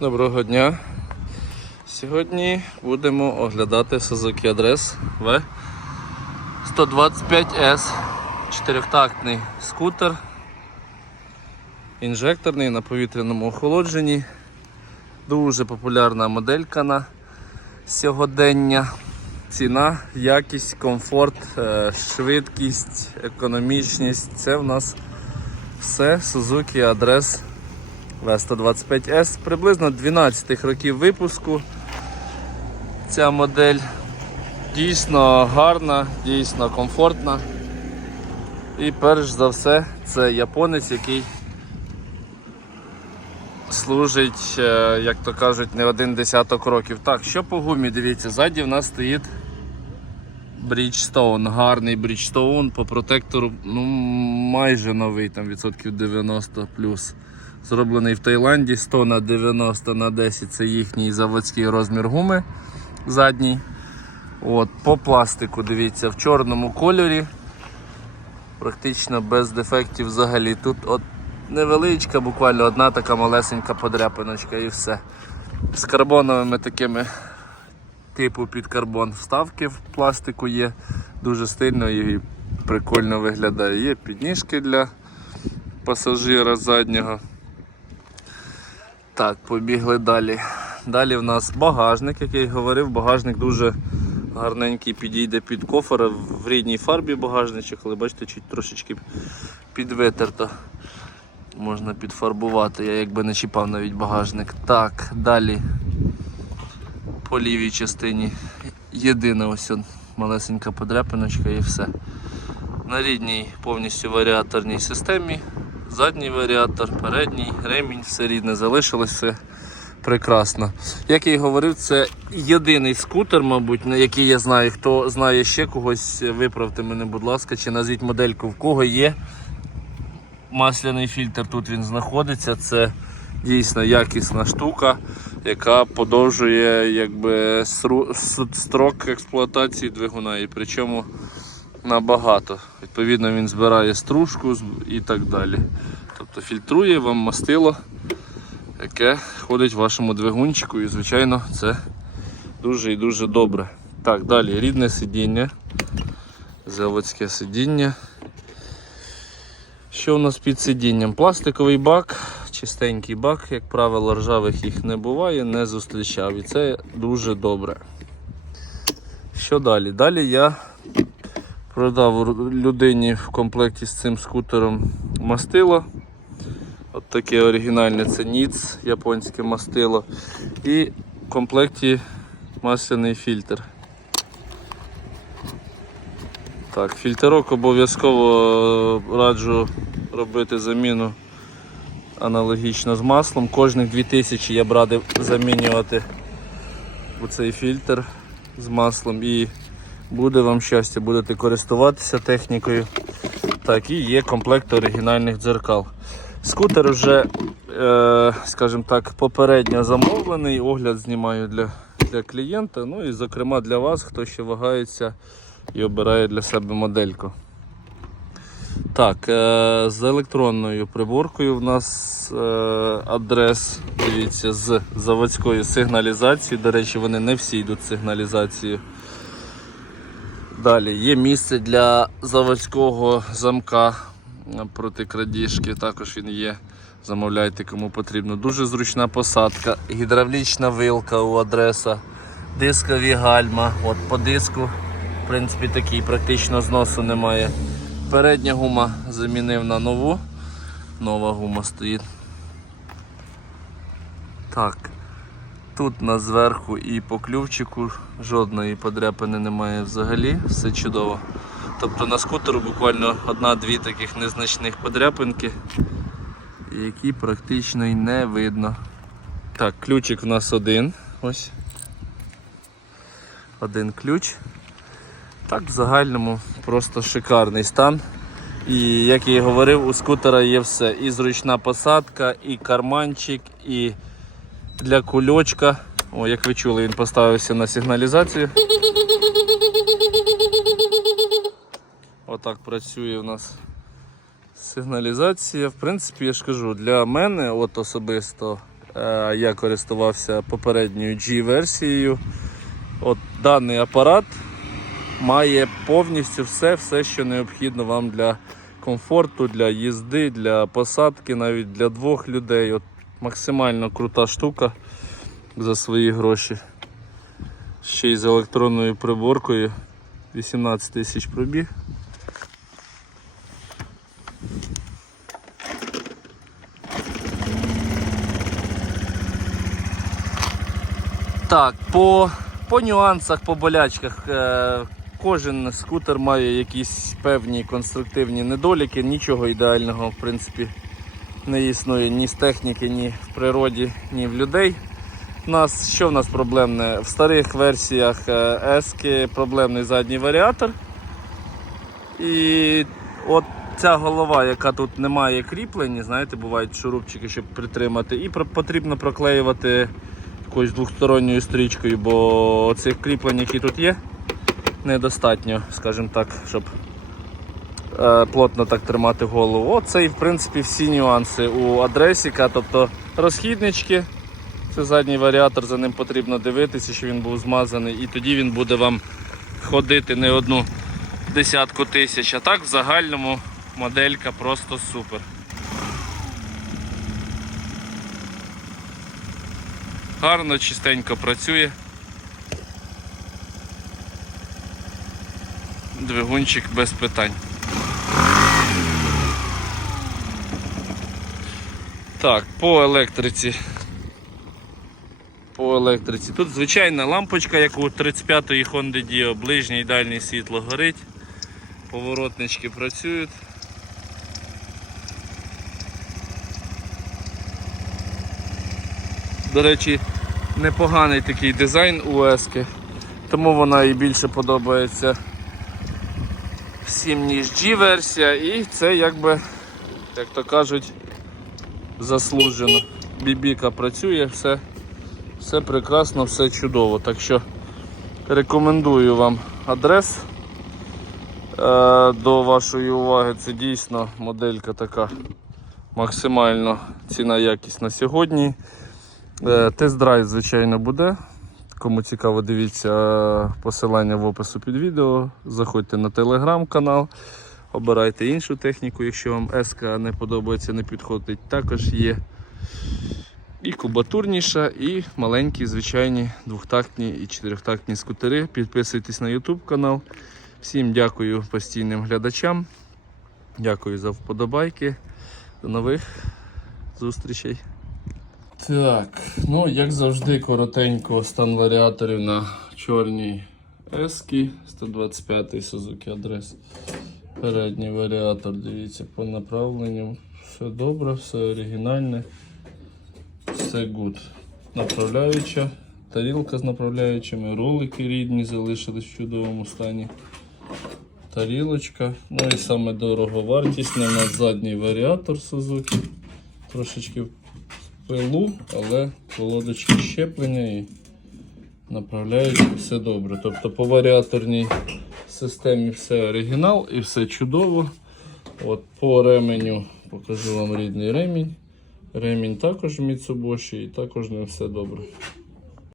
Доброго дня. Сьогодні будемо оглядати Suzuki Address V 125S. Чотирьохтактний скутер. Інжекторний на повітряному охолодженні. Дуже популярна моделька на сьогодення. Ціна, якість, комфорт, е, швидкість, економічність. Це в нас все Suzuki Address V125S. Приблизно 12 років випуску. Ця модель дійсно гарна, дійсно комфортна. І перш за все це японець, який служить, е, як то кажуть, не один десяток років. Так, що по гумі, дивіться, ззаді в нас стоїть Bridgestone, гарний Bridgestone по протектору, ну майже новий, там відсотків 90 плюс. Зроблений в Таїланді 100 на 90 на 10 це їхній заводський розмір гуми задній. От, По пластику, дивіться, в чорному кольорі. Практично без дефектів взагалі. Тут от невеличка, буквально одна така малесенька подряпиночка і все. З карбоновими такими типу під карбон вставки в пластику є. Дуже стильно і прикольно виглядає. Є підніжки для пасажира заднього. Так, побігли далі. Далі в нас багажник, який я й говорив, багажник дуже гарненький підійде під кофер в рідній фарбі багажничок, але бачите, чуть трошечки підвитерто. Можна підфарбувати, я якби не чіпав навіть багажник. Так, далі по лівій частині єдина ось малесенька подряпиночка і все. На рідній повністю варіаторній системі. Задній варіатор, передній, ремінь, все рідне залишилось, все прекрасно. Як я і говорив, це єдиний скутер, мабуть, на який я знаю. Хто знає ще когось, виправте мене, будь ласка, чи назвіть модельку, в кого є масляний фільтр, тут він знаходиться. Це дійсно якісна штука, яка подовжує якби, строк експлуатації двигуна. І причому набагато. Відповідно, він збирає стружку і так далі. Тобто фільтрує вам мастило, яке ходить в вашому двигунчику, і, звичайно, це дуже і дуже добре. Так, далі рідне сидіння, заводське сидіння. Що у нас під сидінням? Пластиковий бак, чистенький бак, як правило, ржавих їх не буває, не зустрічав. І це дуже добре. Що далі? Далі я продав людині в комплекті з цим скутером мастило. От таке оригінальне це ніц, японське мастило. І в комплекті масляний фільтр. Так, фільтрок обов'язково раджу робити заміну аналогічно з маслом. Кожних 2000 я б радив замінювати цей фільтр з маслом і буде вам щастя, будете користуватися технікою. Так, і є комплект оригінальних дзеркал. Скутер вже, е, скажімо так, попередньо замовлений. Огляд знімаю для, для клієнта. Ну і зокрема для вас, хто ще вагається і обирає для себе модельку. Так, е, з електронною приборкою в нас е, адрес, дивіться, з заводською сигналізацією. До речі, вони не всі йдуть сигналізацією. Далі є місце для заводського замка е, проти крадіжки, також він є. Замовляйте кому потрібно. Дуже зручна посадка, гідравлічна вилка у адреса, дискові гальма. От по диску, в принципі, такий практично зносу немає. Передня гума замінив на нову. Нова гума стоїть. Так. Тут на зверху і по ключику жодної подряпини немає взагалі, все чудово. Тобто на скутеру буквально одна-дві таких незначних подряпинки, які практично й не видно. Так, ключик в нас один. Ось. Один ключ. Так, в загальному просто шикарний стан. І як я і говорив, у скутера є все. І зручна посадка, і карманчик, і для кульочка. О, як ви чули, він поставився на сигналізацію. Отак працює у нас сигналізація. В принципі, я ж кажу, для мене от особисто Е, Я користувався попередньою G-версією. От даний апарат має повністю все, все, що необхідно вам для комфорту, для їзди, для посадки, навіть для двох людей. От максимально крута штука за свої гроші. Ще й з електронною приборкою. 18 тисяч пробіг. Так, по, по нюансах, по болячках. Е, кожен скутер має якісь певні конструктивні недоліки, нічого ідеального, в принципі, не існує ні з техніки, ні в природі, ні в людей. У нас що в нас проблемне? В старих версіях S проблемний задній варіатор. І от ця голова, яка тут не має кріплень, знаєте, бувають шурупчики, щоб притримати, і потрібно проклеювати якоюсь двосторонньою стрічкою, бо цих кріплень, які тут є, недостатньо, скажімо так, щоб е, плотно так тримати голову. Оце і в принципі всі нюанси у адресіка, тобто розхіднички. Це задній варіатор, за ним потрібно дивитися, що він був змазаний, і тоді він буде вам ходити не одну десятку тисяч. А так в загальному моделька просто супер. Гарно, чистенько працює. Двигунчик без питань. Так, по електриці. По електриці. Тут звичайна лампочка, як у 35-ї Honda Dio, ближнє і дальнє світло горить. Поворотнички працюють. До речі, непоганий такий дизайн у тому вона і більше подобається всім, ніж G-версія, і це якби, як то кажуть, заслужено. Бібіка працює, все, все прекрасно, все чудово. Так що рекомендую вам адрес. Е, До вашої уваги це дійсно моделька така максимально ціна якість на сьогодні. Е, Тест-драйв, звичайно, буде. Кому цікаво, дивіться е, посилання в опису під відео. Заходьте на телеграм-канал, обирайте іншу техніку, якщо вам S не подобається, не підходить. Також є і кубатурніша, і маленькі, звичайні двохтактні і чотирьохтактні скутери. Підписуйтесь на YouTube канал. Всім дякую постійним глядачам. Дякую за вподобайки. До нових зустрічей. Так, ну як завжди, коротенько стан варіаторів на чорній ески 125 Suzuki адрес. Передній варіатор, дивіться, по направленням. Все добре, все оригінальне, все гуд. Направляюча, тарілка з направляючими, ролики рідні залишились в чудовому стані. Тарілочка. Ну і саме дороговартісне у нас задній варіатор Suzuki. Трошечки в пилу, але колодочки щеплення і направляють все добре. Тобто по варіаторній системі все оригінал і все чудово. От По ременю покажу вам рідний ремінь. Ремінь також Mitsubishi і також не все добре.